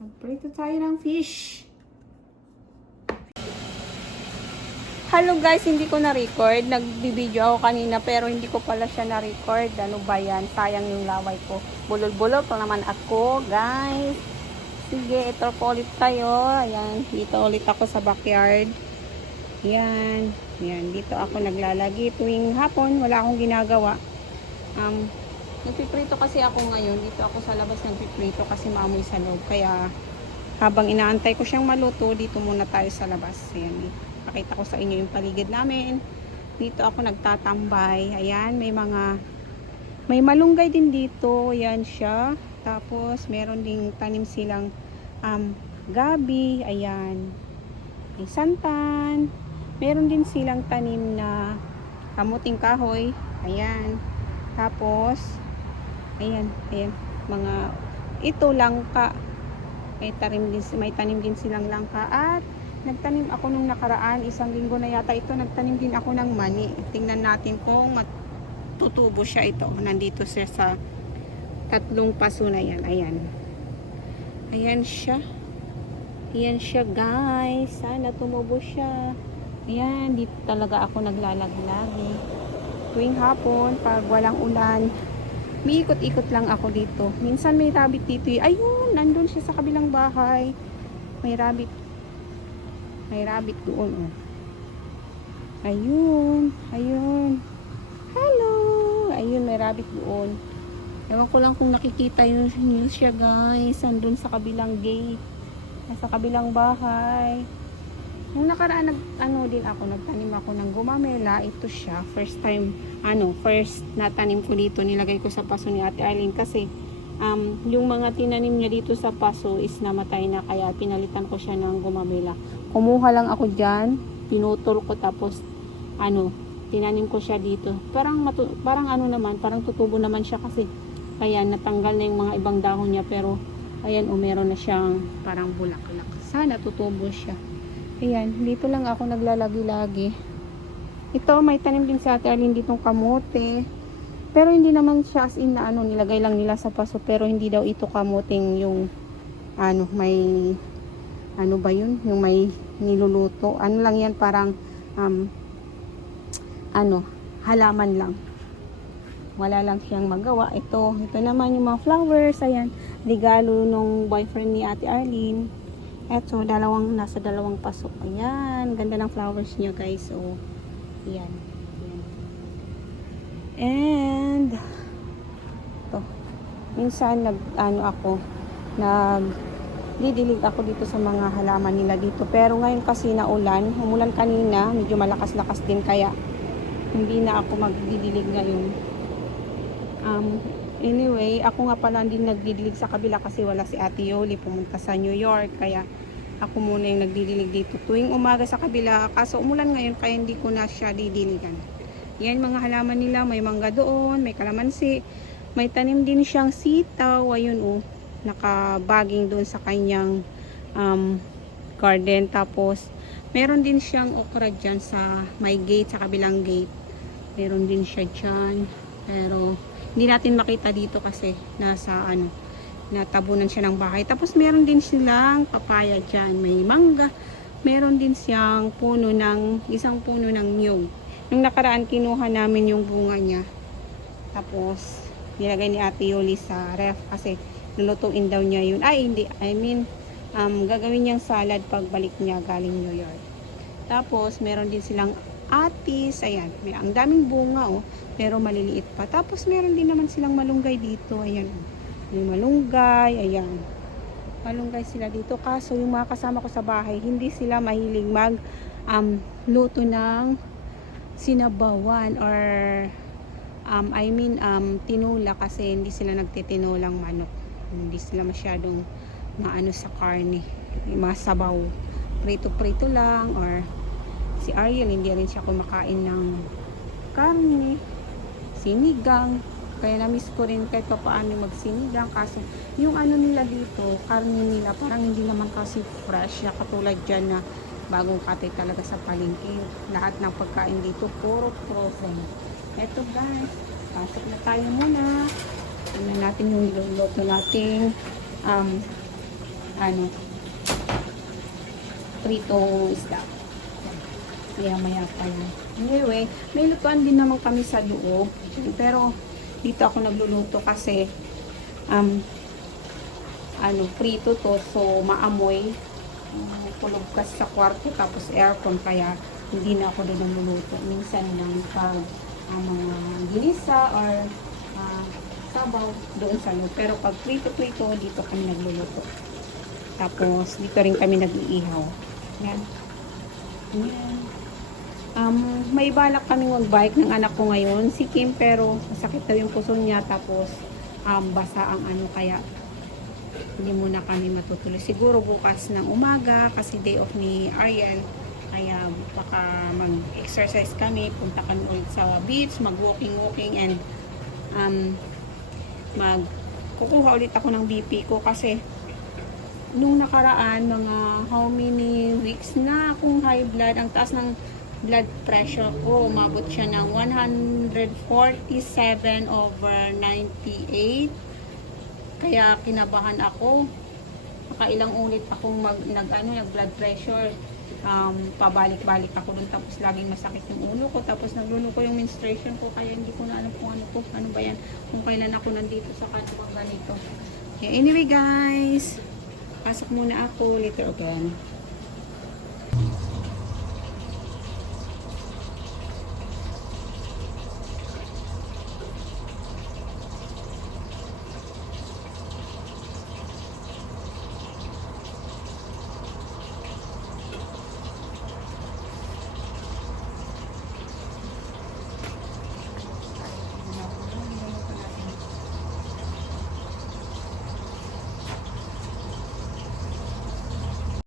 Magprito tayo ng fish. Hello guys, hindi ko na-record. Nagbibideo ako kanina pero hindi ko pala siya na-record. Ano ba yan? Sayang yung laway ko. Bulol-bulol pa naman ako, guys. Sige, ito po ulit tayo. Ayan, dito ulit ako sa backyard. Ayan. Ayan, dito ako naglalagi. Tuwing hapon, wala akong ginagawa. Nagpiprito kasi ako ngayon. Dito ako sa labas nagpiprito kasi maamoy sa loob. Kaya habang inaantay ko siyang maluto, dito muna tayo sa labas. Ayan, pakita ko sa inyo yung paligid namin. Dito ako nagtatambay. Ayan, may malunggay din dito. Ayan siya. Tapos meron ding tanim silang gabi. Ayan, may santan. Meron din silang tanim na kamuting kahoy. Ayan. Tapos ayan, ito langka. May tanim din silang langka. At nagtanim ako nung nakaraan, isang linggo na yata ito, nagtanim din ako ng mani. Tingnan natin kung matutubo siya ito. Nandito siya sa 3 paso na yan. Ayan. Ayan siya. Ayan siya, guys. Sana tumubo siya. Ayan, dito talaga ako naglalagi-lagi. Tuwing hapon, pag walang ulan, miikot-ikot lang ako dito. Minsan may rabbit dito. Ayun, nandun siya sa kabilang bahay. May rabbit. May rabbit doon. Oh. Ayun. Ayun. Hello. Ayun, may rabbit doon. Ewan ko lang kung nakikita yun siya, guys. Nandun sa kabilang gate. Nasa kabilang bahay. Nung nakaraan, nagtanim ako ng gumamela. Ito siya. First natanim ko dito. Nilagay ko sa paso ni Ate Arlene kasi yung mga tinanim niya dito sa paso is namatay na, kaya pinalitan ko siya ng gumamela. Kumuha lang ako dyan, pinutol ko, tapos tinanim ko siya dito. Parang tutubo naman siya kasi kaya natanggal na yung mga ibang dahon niya, pero ayan, meron na siyang parang bulaklak. Sana tutubo siya. Ayan, dito lang ako naglalagi-lagi. Ito, may tanim din si Ate Arlene ditong kamote. Pero hindi naman siya as in na nilagay lang nila sa paso, pero hindi daw ito kamuting yung may ba yun, yung may niluluto. Lang yan, parang halaman lang. Wala lang siyang magawa. Ito naman yung mga flowers. Ayan, regalo nung boyfriend ni Ate Arlene. Eto, nasa dalawang paso. Ayan, ganda ng flowers niya, guys. So, ayan. And to, minsan nagdidilig ako dito sa mga halaman nila dito, pero ngayon kasi umulan kanina, medyo malakas-lakas din, kaya hindi na ako magdidilig ngayon. Anyway, ako nga pala din nagdidilig sa kabila kasi wala si Ate Yoli, pumunta sa New York, kaya ako muna yung nagdidilig dito tuwing umaga sa kabila. Kaso umulan ngayon, kaya hindi ko na siya didiligan. Yan, mga halaman nila, may mangga doon, may kalamansi, may tanim din siyang sitaw. Ayun, nakabaging doon sa kanyang garden. Tapos meron din siyang okra dyan sa may gate, sa kabilang gate. Meron din siya dyan, pero hindi natin makita dito kasi natabunan siya ng bahay. Tapos meron din silang papaya dyan, may mangga. Meron din siyang isang puno ng niyog. Nung nakaraan, kinuha namin yung bunga niya. Tapos nilagay ni Ate Yoli sa ref kasi lulutuin daw niya yun. Gagawin niyang salad pag balik niya galing New York. Tapos meron din silang atis. Ayan, ang daming bunga, pero maliliit pa. Tapos meron din naman silang malunggay dito. Ayan, may malunggay. Ayan, malunggay sila dito. Kaso yung mga kasama ko sa bahay, hindi sila mahilig luto ng sinabawan or tinula, kasi hindi sila nagtitinulang manok. Hindi sila masyadong sa karne, mga sabaw, prito-prito lang. Or si Ariel, hindi rin siya kumakain ng karne, sinigang, kaya na-miss ko rin kahit pa paano magsinigang. Kaso yung nila dito, karne nila parang hindi naman kasi fresh na katulad dyan na bagong katay talaga sa palengke. Lahat ng pagkain dito puro frozen. Eto, guys, Pasok na tayo muna. Tingnan natin yung niluluto nating pritong isda. Maya pa yan. Anyway, may lutuan din naman kami sa loob. Pero, dito ako nagluluto kasi prito to. So, maamoy. Kulog kasi sa kwarto tapos aircon. Kaya, hindi na ako doon nagluluto. Minsan lang pag mga ginisa or sabaw doon sa loob. Pero pag prito-prito, dito kami nagluluto. Tapos, dito rin kami nag-iihaw. Yan. Yan. May balak kaming mag-bike ng anak ko ngayon, si Kim, pero masakit daw yung puso niya, tapos basa ang kaya hindi muna kami matutuloy. Siguro bukas ng umaga, kasi day off ni Aryan, kaya baka mag-exercise kami, punta kami ulit sa beach, mag-walking, and kukuha ulit ako ng BP ko, kasi nung nakaraan, mga how many weeks na akong high blood, ang taas ng blood pressure ko, umabot siya ng 147/98. Kaya kinabahan ako. Nakailang ulit akong nag blood pressure. Pabalik-balik ako dun, tapos laging masakit yung ulo ko, tapos naglulo ko yung menstruation ko, kaya hindi ko na alam kung ano ba yan, kung kailan ako nandito sa kanto ganito. Okay, anyway guys, pasok muna ako later again.